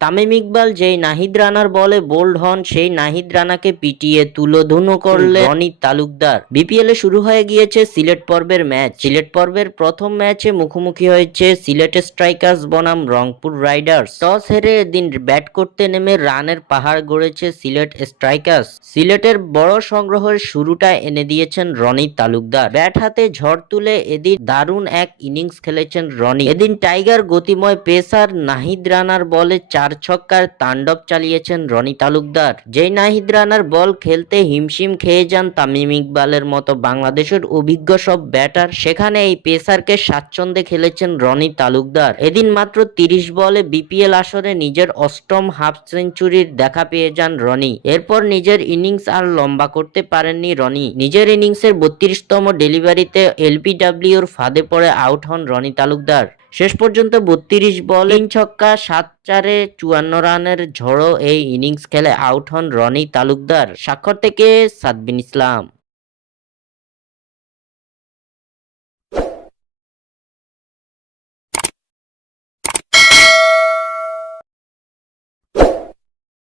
তামিম ইকবাল যেই নাহিদ রানার বলে বোল্ড হন সেই নাহিদ রানাকে পিটিয়ে তুলোধুনো করলে রনি তালুকদার। বিপিএল এ শুরু হয়ে গিয়েছে সিলেট পর্বের ম্যাচ। সিলেট পর্বের প্রথম ম্যাচে মুখোমুখি হয়েছে সিলেট স্ট্রাইকার্স বনাম রংপুর রাইডার্স। টস হেরে এদিন ব্যাট করতে নেমে রানের পাহাড় গড়েছে সিলেট স্ট্রাইকার্স। সিলেটের বড় সংগ্রহের শুরুটা এনে দিয়েছেন রনি তালুকদার। ব্যাট হাতে ঝড় তুলে এদিন দারুণ এক ইনিংস খেলেছেন রনি এদিন টাইগার গতিময় পেসার নাহিদ রানার বলে চার ছক্কার তাণ্ডব চালিয়েছেন রনি তালুকদার। যেই নাহিদ রানার বল খেলতে হিমশিম খেয়ে যান তামিম ইকবালের মতো বাংলাদেশের অভিজ্ঞ সব ব্যাটার, সেখানে এই পেসারকে স্বাচ্ছন্দ্যে খেলেছেন রনি তালুকদার। এদিন মাত্র তিরিশ বলে বিপিএল আসরে নিজের অষ্টম হাফ সেঞ্চুরির দেখা পেয়ে যান রনি। এরপর নিজের ইনিংস আর লম্বা করতে পারেননি রনি। নিজের ইনিংসের বত্রিশতম ডেলিভারিতে এলপিডাব্লিউর ফাঁদে পড়ে আউট হন রনি তালুকদার। শেষ পর্যন্ত বত্রিশ বলিং ছক্কা, সাত চারে চুয়ান্ন রানের ঝড়ো এই ইনিংস খেলে আউট হন রনি তালুকদার। স্বাক্ষর থেকে সাদবিন ইসলাম।